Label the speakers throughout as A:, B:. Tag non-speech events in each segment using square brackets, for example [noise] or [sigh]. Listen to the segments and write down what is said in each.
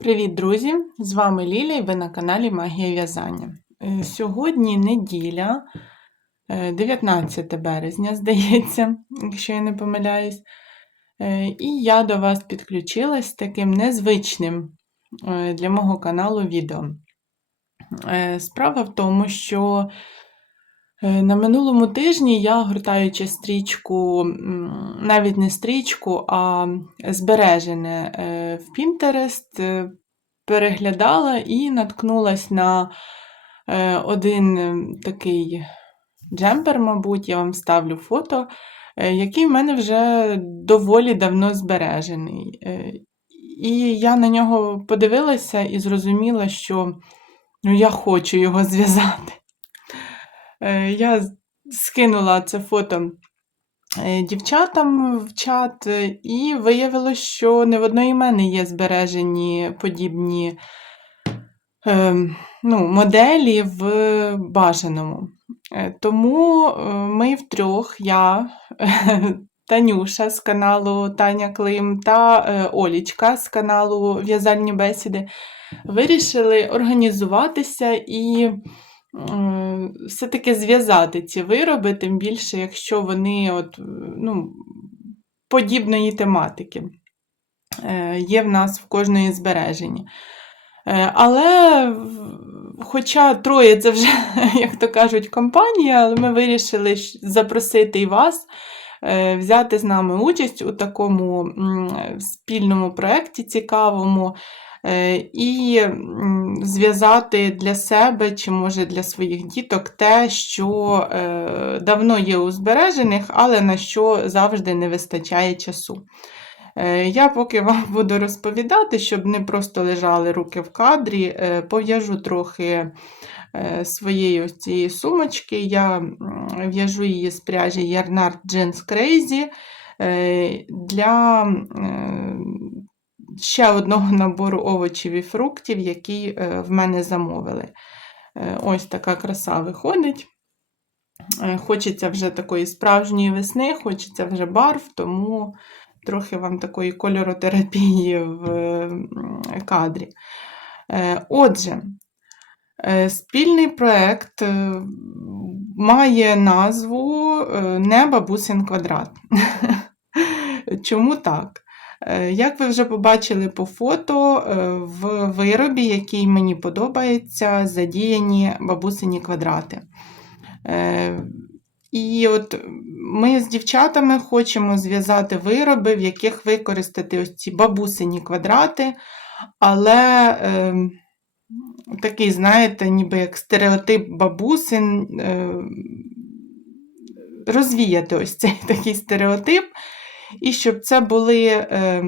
A: Привіт, друзі! З вами Ліля і ви на каналі Магія В'язання. Е, Сьогодні неділя, е, 19 березня, [laughs] здається, якщо я не помиляюсь. Е, І я до вас підключилась з таким незвичним е, для мого каналу відео. Е, Справа в тому, що е, на минулому тижні я, гортаючи стрічку, навіть не стрічку, а збережене е, в е, переглядала і наткнулась на е, один е, такий джемпер, мабуть, я вам ставлю фото, е, який в мене вже доволі давно збережений. Е, І я на нього подивилася і зрозуміла, що ну, я хочу його зв'язати. Е, Я скинула це фото е, дівчатам в чат, е, і виявилось, що не в одної мене є збережені подібні ну, моделі в бажаному. Тому ми втрьох, я, [laughs] Танюша з каналу Таня Клим та Олічка з каналу В'язальні бесіди, вирішили організуватися і все-таки зв'язати ці вироби, тим більше, якщо вони от, е, ну, подібної тематики е, є в нас в кожної збережені. Е, Але, хоча троє це вже, [laughs] як то кажуть, компанія, але ми вирішили запросити і вас взяти з нами участь у такому спільному проєкті цікавому і зв'язати для себе чи, може, для своїх діток те, що е, давно є у збережених, але на що завжди не вистачає часу. Е, Я поки вам [laughs] буду розповідати, щоб не просто лежали руки в кадрі, е, пов'яжу трохи е, своєї ось цієї сумочки. Я в'яжу її з пряжі Yarnard Jeans Crazy е, для е, ще одного набору овочів і фруктів, які е, в мене замовили. Е, Ось така краса виходить. Е, Хочеться вже такої справжньої весни, хочеться вже барв, тому трохи вам такої кольоротерапії в кадрі. Отже, спільний проєкт має назву Не бабусин квадрат. [laughs] Чому так? Е, Як ви вже побачили по фото, е, в виробі, який мені подобається, задіяні бабусині квадрати. Е, І от ми з дівчатами хочемо зв'язати вироби, в яких використати ось ці бабусині квадрати, але е, такий, знаєте, ніби як стереотип бабусин, е, розвіяти ось цей [laughs] такий стереотип, і щоб це були е,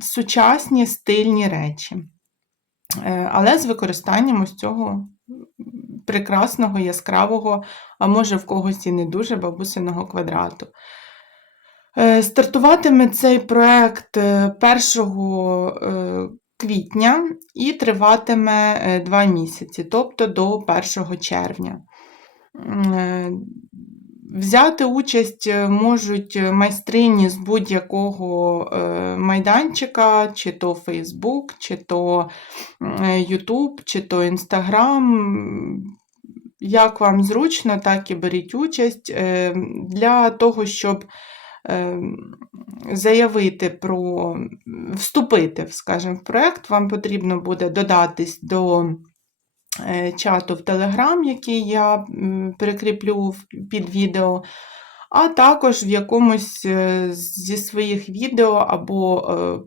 A: сучасні стильні речі. Е, але з використанням ось цього прекрасного, яскравого, а може в когось і не дуже бабусиного квадрату. Е, Стартуватиме цей проект е, 1 е, квітня і триватиме е, 2 місяці, тобто до 1 червня. Е, Взяти участь е, можуть майстрині з будь-якого е, майданчика, чи то Facebook, чи то е, YouTube, чи то Instagram. Як вам зручно, так і беріть участь. Е, Для того, щоб е, заявити про вступити, скажімо, в проєкт, вам потрібно буде додатись до е, чату в Telegram, який я прикріплю під відео, а також в якомусь е, зі своїх відео або е,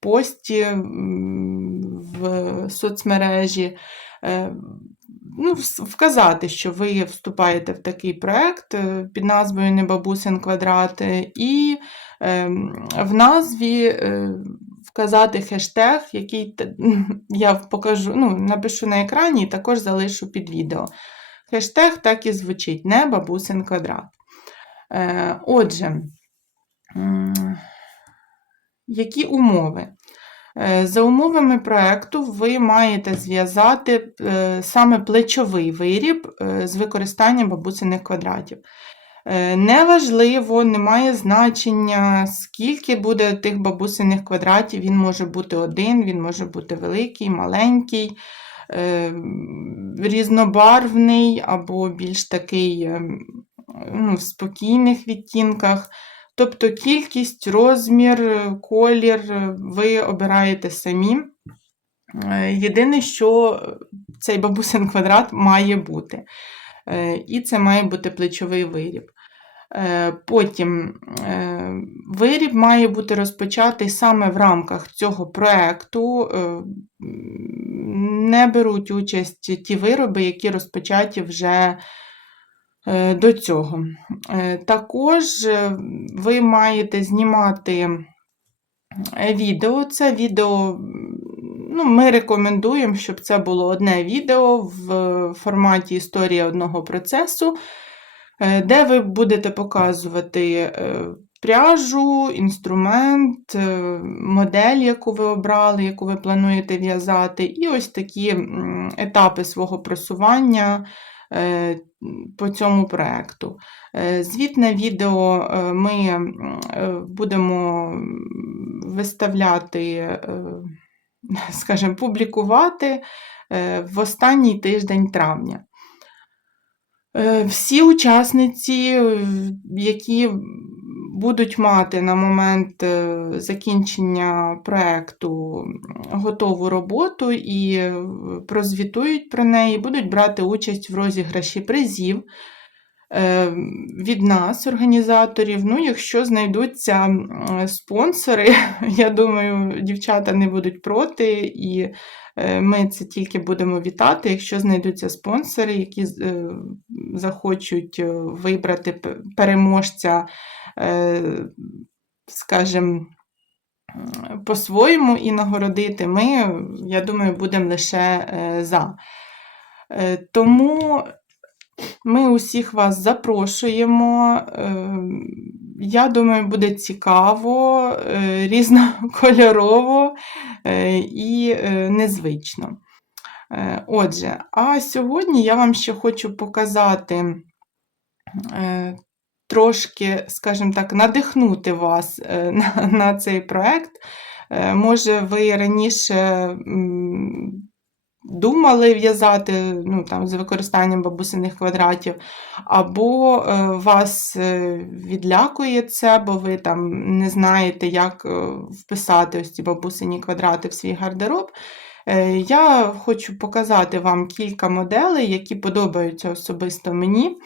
A: пості в соцмережі. е, Ну, вказати, що ви вступаєте в такий проект е, під назвою Небабусин квадрат, е, і ем, в назві е, вказати хештег, який [laughs] я покажу, ну, напишу на екрані і також залишу під відео. Хештег так і звучить не бабусин квадрат. Е, Отже, які умови? Е, За умовами проекту ви маєте зв'язати е, саме плечовий виріб з використанням бабусиних квадратів. Е, Неважливо, немає значення, скільки буде тих бабусиних квадратів. Він може бути один, він може бути великий, маленький, е, різнобарвний або більш такий е, ну, в спокійних відтінках. Тобто кількість, розмір, колір ви обираєте самі. Єдине, що цей бабусин квадрат має бути. Е, І це має бути плечовий виріб. Е, Потім е, виріб має бути розпочатий саме в рамках цього проєкту. Не беруть участь ті вироби, які розпочаті вже до цього. Також ви маєте знімати відео. Це відео, ну, ми рекомендуємо, щоб це було одне відео в е, форматі історія одного процесу, е, де ви будете показувати е, пряжу, інструмент, модель, яку ви обрали, яку ви плануєте в'язати, і ось такі етапи свого просування по цьому проєкту. Звітне відео ми будемо виставляти, скажімо, публікувати е, в останній тиждень травня. Е, Всі учасниці, е, які будуть мати на момент закінчення проєкту готову роботу і прозвітують про неї, будуть брати участь в розіграші призів від нас, організаторів. Ну, якщо знайдуться спонсори, [laughs] я думаю, дівчата не будуть проти, і е, ми це тільки будемо вітати, якщо знайдуться спонсори, які е, захочуть е, вибрати переможця, е, скажімо, по-своєму і нагородити, ми, я думаю, будемо лише е, за. Е, Тому ми усіх вас запрошуємо. Е, Я думаю, буде цікаво, е, різнокольорово е, і незвично. Отже, а сьогодні я вам ще хочу показати трошки, скажімо так, надихнути вас на, цей проект. Може, ви раніше думали в'язати ну, там, з використанням бабусиних квадратів, або е, вас е, відлякує це, бо ви там не знаєте, як е, вписати ось ці бабусині квадрати в свій гардероб. Я хочу показати вам кілька моделей, які подобаються особисто мені,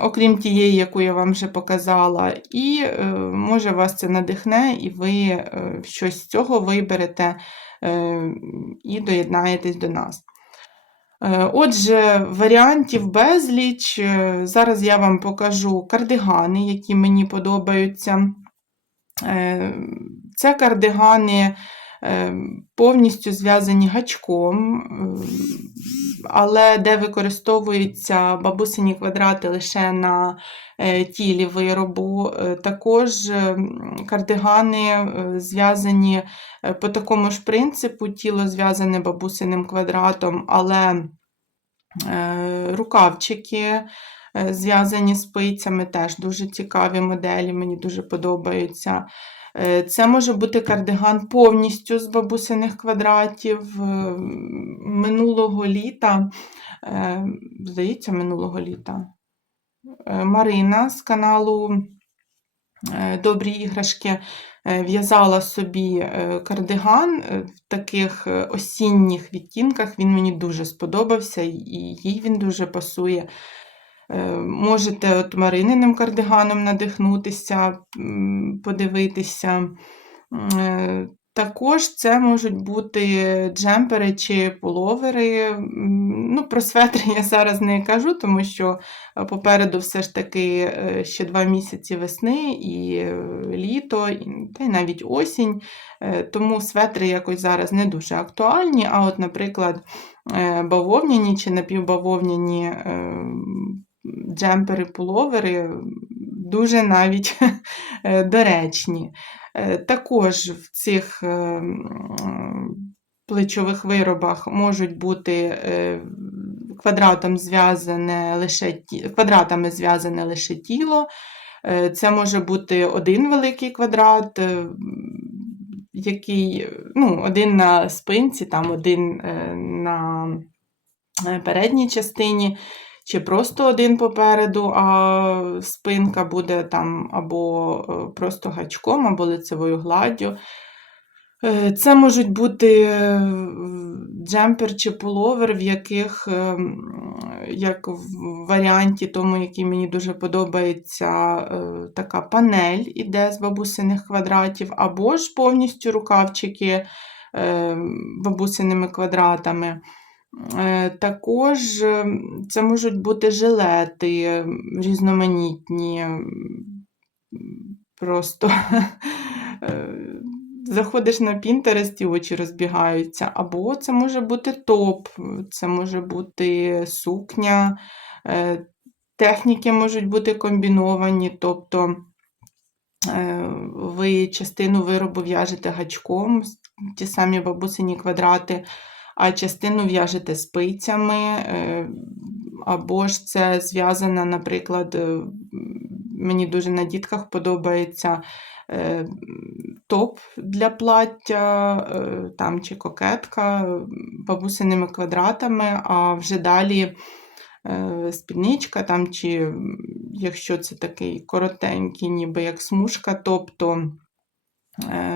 A: окрім тієї, яку я вам вже показала, і може вас це надихне, і ви щось з цього виберете і доєднаєтесь до нас. Е, Отже, варіантів безліч. Е, Зараз я вам покажу кардигани, які мені подобаються. Е, Це кардигани е, повністю зв'язані гачком, е, але де використовуються бабусині квадрати лише на е, тілі виробу. Е, Також е, кардигани е, зв'язані е, по такому ж принципу, тіло зв'язане бабусиним квадратом, але е, рукавчики е, зв'язані спицями, теж дуже цікаві моделі, мені дуже подобаються. Е, Це може бути кардиган повністю з бабусиних квадратів. Е, Минулого літа, е, здається, минулого літа, Марина з каналу Добрі іграшки в'язала собі кардиган в таких осінніх відтінках. Він мені дуже сподобався, і їй він дуже пасує. Е, Можете от Марининим кардиганом надихнутися, подивитися. Е, Також це можуть бути джемпери чи пуловери. Ну, про светри я зараз не кажу, тому що попереду все ж таки е, ще два місяці весни і літо, та й навіть осінь. Тому светри якось зараз не дуже актуальні. А от, наприклад, бавовняні чи напівбавовняні джемпери, пуловери дуже навіть е, доречні. Е, Також в цих е, плечових виробах можуть бути квадратом зв'язане лише квадратами зв'язане лише тіло. Це може бути один великий квадрат, який, ну, один на спинці, там один на передній частині, чи просто один попереду, а спинка буде там або е, просто гачком, або лицевою гладдю. Е, Це можуть бути е, джемпер чи пуловер, в яких, як в варіанті тому, який мені дуже подобається, така панель іде з бабусиних квадратів, або ж повністю рукавчики бабусиними квадратами. Е, Також е, це можуть бути жилети е, різноманітні, просто [laughs] е, заходиш на Pinterest і очі розбігаються. Або це може бути топ, це може бути сукня, е, техніки можуть бути комбіновані, тобто ви частину виробу в'яжете гачком, ті самі бабусині квадрати, а частину в'яжете спицями, е, або ж це зв'язано, наприклад, е, мені дуже на дітках подобається е, топ для плаття, там чи кокетка бабусиними квадратами, а вже далі спідничка, там, чи якщо це такий коротенький, ніби як смужка, тобто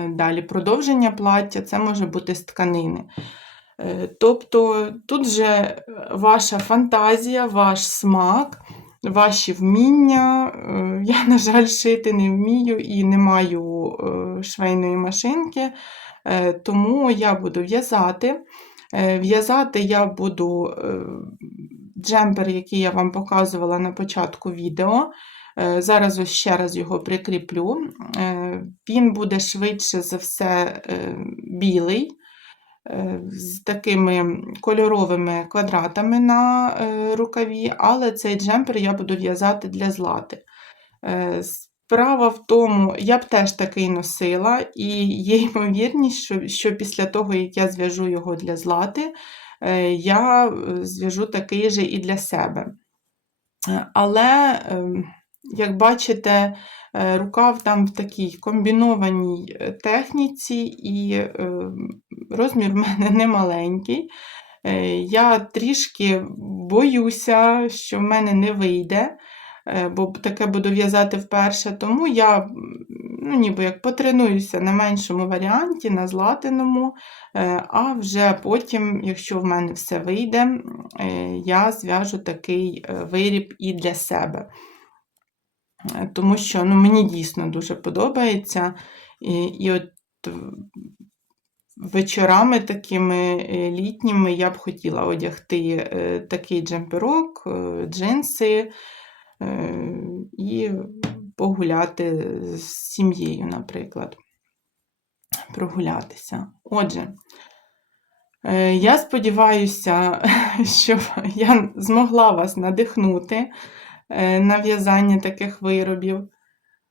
A: далі продовження плаття, це може бути з тканини. Е, Тобто тут же ваша фантазія, ваш смак, ваші вміння. Е, Я, на жаль, шити не вмію і не маю е, швейної машинки, е, тому я буду в'язати. Е, В'язати я буду е, джемпер, який я вам показувала на початку відео. Е, Зараз ось ще раз його прикріплю. Е, Він буде швидше за все е, білий е, з такими кольоровими квадратами на е, рукаві, але цей джемпер я буду в'язати для злати. Е, Справа в тому, я б теж такий носила, і є ймовірність, що, що після того, як я зв'яжу його для злати, е, я зв'яжу такий же і для себе. Але, ем, як бачите, е, рукав там в такій комбінованій е, техніці, і ем, розмір в мене не маленький. Е, Я трішки боюся, що в мене не вийде, е, бо таке буду в'язати вперше, тому я ну, ніби як потренуюся на меншому варіанті, на златиному, е, а вже потім, якщо в мене все вийде, е, я зв'яжу такий е, виріб і для себе. Е, Тому що ну, мені дійсно дуже подобається. І, і от е, вечорами такими е, літніми я б хотіла одягти такий джемперок, джинси і погуляти з сім'єю, наприклад. Прогулятися. Отже, я сподіваюся, [laughs] що я змогла вас надихнути на в'язання таких виробів.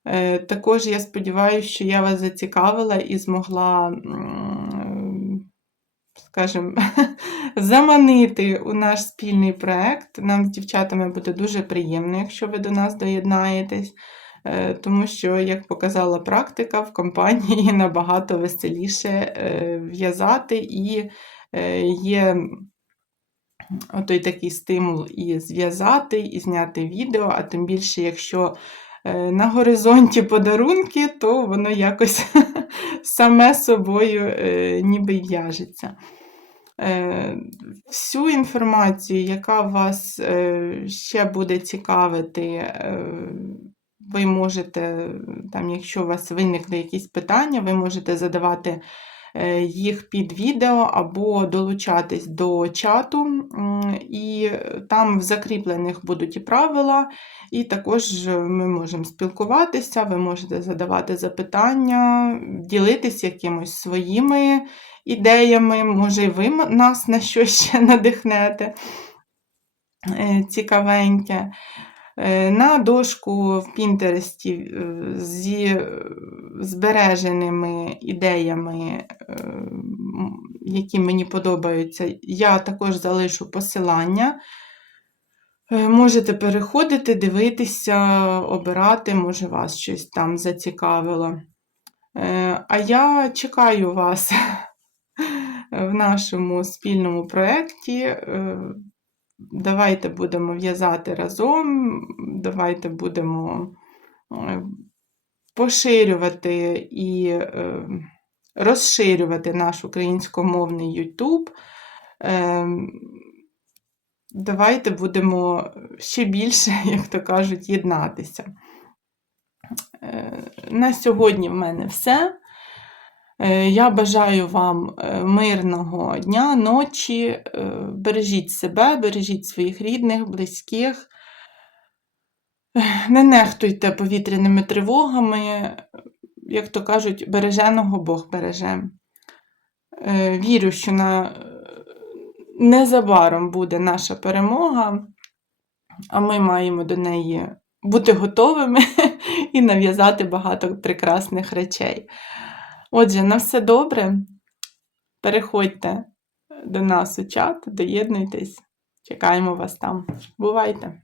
A: Е, Також я сподіваюся, що я вас зацікавила і змогла, скажімо, [laughs] заманити у наш спільний проект. Нам з дівчатами буде дуже приємно, якщо ви до нас доєднаєтесь, е, тому що, як показала практика, в компанії [laughs] набагато веселіше е, в'язати і е, є отой такий стимул і зв'язати, і зняти відео, а тим більше, якщо е, на горизонті подарунки, то воно якось [laughs] саме собою е, ніби в'яжеться. Е, Всю інформацію, яка вас ще буде цікавити, ви можете, там, якщо у вас виникли якісь питання, ви можете задавати їх під відео або долучатись до чату, і там в закріплених будуть і правила, і також ми можемо спілкуватися, ви можете задавати запитання, ділитись якимось своїми ідеями, може, і ви нас на щось ще [laughs] надихнете е, цікавеньке. Е, На дошку в Пінтересті е, зі е, збереженими ідеями які мені подобаються, я також залишу посилання. Можете переходити, дивитися, обирати, може вас щось там зацікавило. А я чекаю вас [laughs] в нашому спільному проєкті. Давайте будемо в'язати разом, давайте будемо е, поширювати і е, розширювати наш українськомовний YouTube. Е, Давайте будемо ще більше, [laughs] як то кажуть, єднатися. На сьогодні в мене все. Е, Я бажаю вам е, мирного дня, ночі. Е, Бережіть себе, бережіть своїх рідних, близьких. Не нехтуйте повітряними тривогами. Як то кажуть, береженого Бог береже. Вірю, що на... незабаром буде наша перемога, а ми маємо до неї бути готовими [laughs] і нав'язати багато прекрасних речей. Отже, на все добре. Переходьте до нас у чат, доєднуйтесь. Чекаємо вас там. Бувайте!